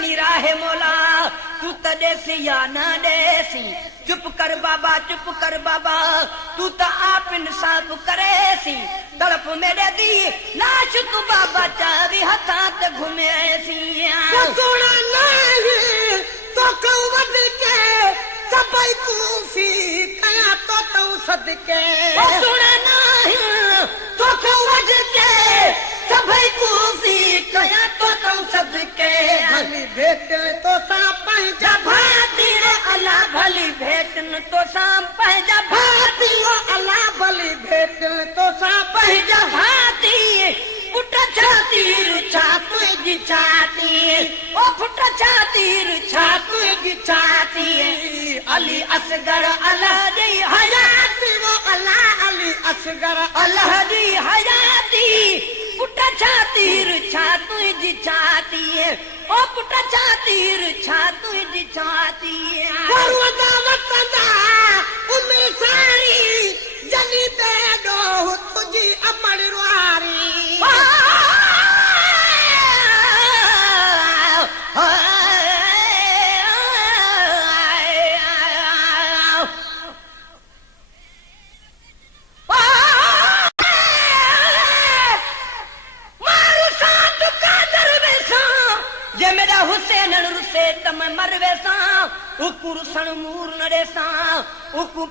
नी राहे मौला तू त देसी या न देसी चुप कर बाबा तू त आप इंसाफ करेसी तड़प मेरे दी लाश तू बाबा चावी हथा ते घुमेसी सोना नहीं तो कौवद के सबई कूफी कया तो सदके सोना नहीं तो कौवद के सबई कूफी कया तो सदके भली भेट तो सा पंजा भाती अल्लाह भली भेटन तो साम पंजा भाती अल्लाह भली भेट तो सा पंजा भाती पुट छातीर छातु जी छाती ओ पुट छातीर छातु जी छाती अली असगर अल्लाह दी हयाती वो अल्लाह अली असगर अल्लाह दी हयाती पुट छातीर छातु जी छाती ओ पुट छातीर छातु जी छाती परवदा वतदा उम्र सारी जनी बेडो तुझी अमर रुआरी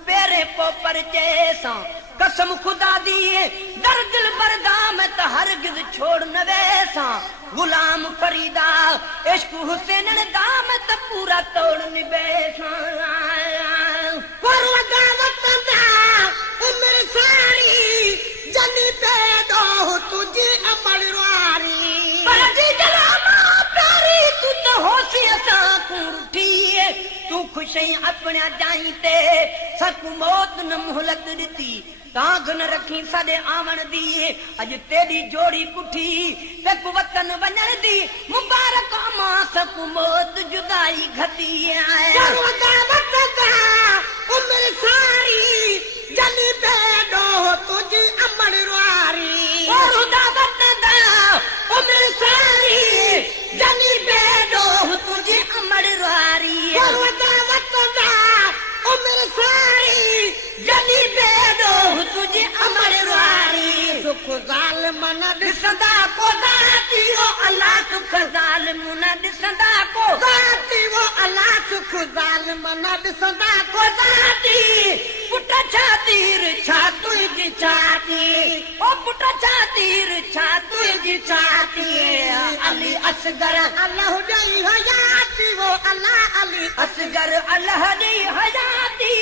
पेरे पोपर जैसा कसम खुदा दी दर दिल बरदा में तो हरगिज छोड़ न वैसा गुलाम फरीदा इश्क हुसैन दाम तो पूरा तोड़ निबैसा परवदा वतदा उम्र सारी जनी बेडो तुझी अमर रुआरी बाजी जलामा प्यारी तू तो होसी असा कुंठी तू खुशई अपने जाई ते सकु मौत न मोहलत दिती तांग न रखी सदे आवन दी अज तेरी जोड़ी कुठी ते वतन वनण दी मुबारक मां सकु मौत जुदाई घती परवदा वतदा उम्र सारी जनी बेडो तुझी अमर रुआरी परवदा वतदा उम्र सारी जनी बेडो तुझी अमर रुआरी परवदा वतदा उम्र सारी जनी बेडो तुझी अमर रुआरी सुख ज़ालिम न दिसंदा को दाती वो अल्लाह सुख ज़ालिम न दिसंदा को दाती वो अल्लाह सुख ज़ालिम न दिसंदा को दाती पुट छातीर छातु जी छाती ओ पुट छातीर छातु जी छाती अली असगर अल्लाह ॾेई हयाती वो अल्लाह अली असगर अल्लाह दी हयाती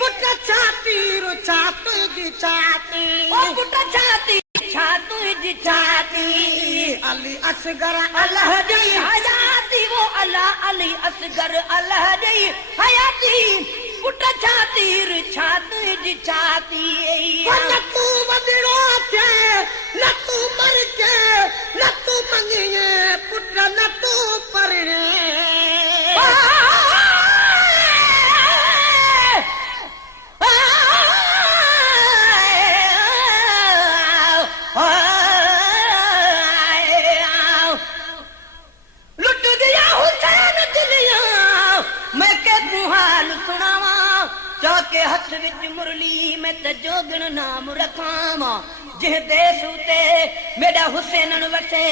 पुट छातीर छातु जी छाती ओ पुट छाती छातु जी छाती अली असगर अल्लाह दी हयाती वो अल्लाह अली असगर अल्लाह दी हयाती पुट छातीर छातु जी छाती न तू वॾड़ो थे न तू मर के न तू मंगिए पुट न तू परणे लुट गया हुसैन दिलिया मैं के हाल सुनावा चौके हथ विच मुरली में त जोगण नाम रखावा जिह देस उते मेरा हुसैन वसे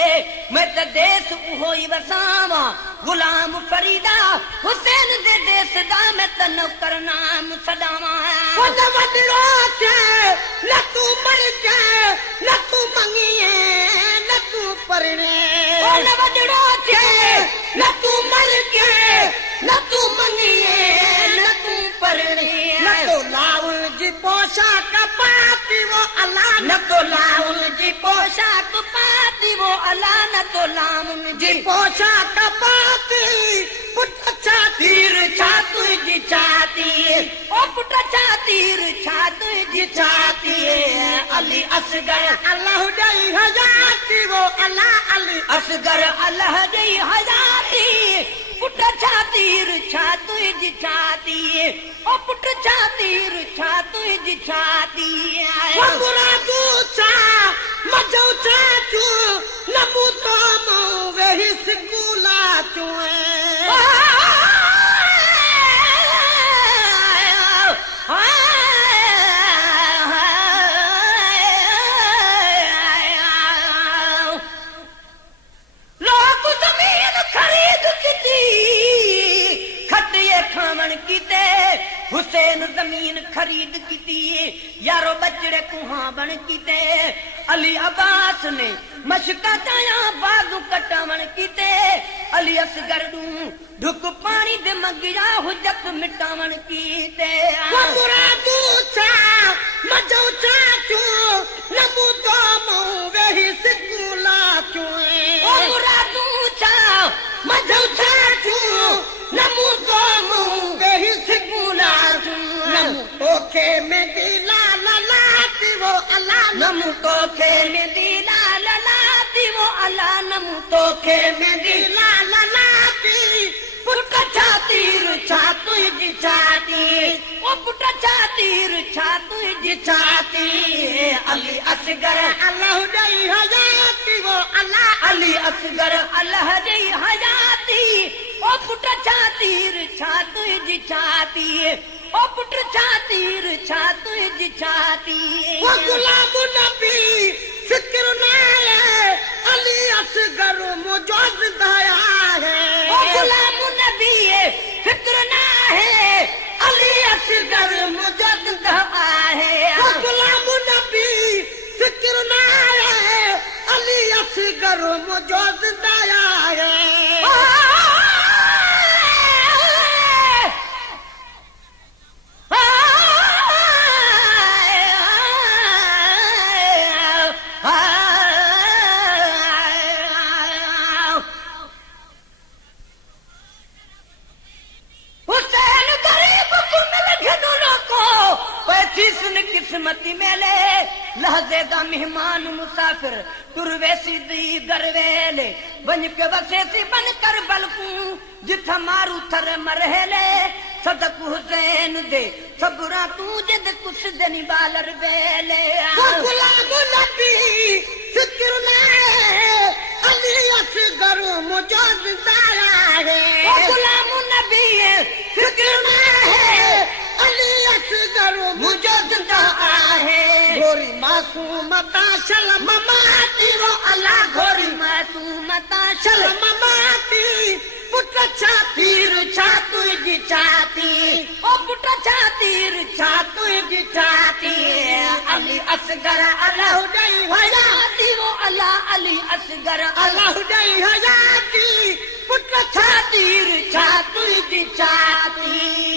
मैं त देस उहो ही वसावा गुलाम फरीदा हुसैन दे देस दा मैं त नौकर नाम सदावा न वॾड़ो थे न तू मर के न तू मंगिए न तू परणे न वॾड़ो थे न तू मर के न तू मंगिए न तू परणे न तो लाउल जी पोशाक पाती वो अल्लाह न तो लाउल जी पोशाक पाती वो अल्लाह न तो लाउल जी पोशाक पाती पुट छातीर छातु जी छाती ओ पुट छातीर छातु जी छाती अली असगर अल्लाह ॾेई हयाती वो अल्लाह अली असगर अल्लाह ॾेई हयाती पुट छातीर छातु जी छाती ओ पुट छातीर छातु जी छाती मुरादू छा मजो छा चू नमू तो मवे वेही स्कूला चुए लोग जमीन खरीद की खटिए खावण कीते हुसैन जमीन खरीद की यारो बचड़े कुहावण कीते अली अब्बास ने मशका चाया बागु कटावण कीते अली असगर ढुक पानी दे मंगिया हुजत मिटावण कीते मुरादू छा मजो चाचू नमू तो मऊ वेही स्कूला चुए ओ मुरादू छा मजो चाचू नमू तो मऊ वेही स्कूला नमू तोखे में दिला ललाती वो अल्लाह नमू तोखे में दिला ललाती वो अल्लाह नमू तोखे में दिला ललाती पुट छातीर छा तुझी छाती ओ पुट छातीर छा तुझी छाती अली असगर अल्लाह दई हयाती वो अल्लाह अली असगर अल्लाह जी हयाती ओ पुट छातीर छा तुझी छाती ओ पुट छातीर छा तुझी छाती वो गुलाम नबी फिक्र ना है अली असगर मौजूद दया है ओ गुलाम नबी फिक्र ना है अली असगर मौजूद दया है वो गुलाम नबी फिक्र ना है अली असगर मौजूद दया है किस्मती मेले लहजे दा मेहमान मुसाफिर तुरवेसी दी गरवेले बन के वसेसी बन कर बलकू जिथा मारू थर मरहेले सदक हुसैन दे सबरा तू जिद कुछ दनी बालर बेले गुलाम नबी फिक्र ना है अली असगर मौजूद दया है गुलाम नबी फिक्र ना है अली असगर मौजूद दया है गोरी मासूमता शलम माती वो अल्लाह घोरी मासूमता शलम माती पुत्र छातीर छा तुझी छाती ओ पुट छातीर छा तुझी छाती अली असगर अल्लाह दई हयाती वो अल्लाह अली असगर अल्लाह दई हयाती पुत्र छातीर छा तुझी छाती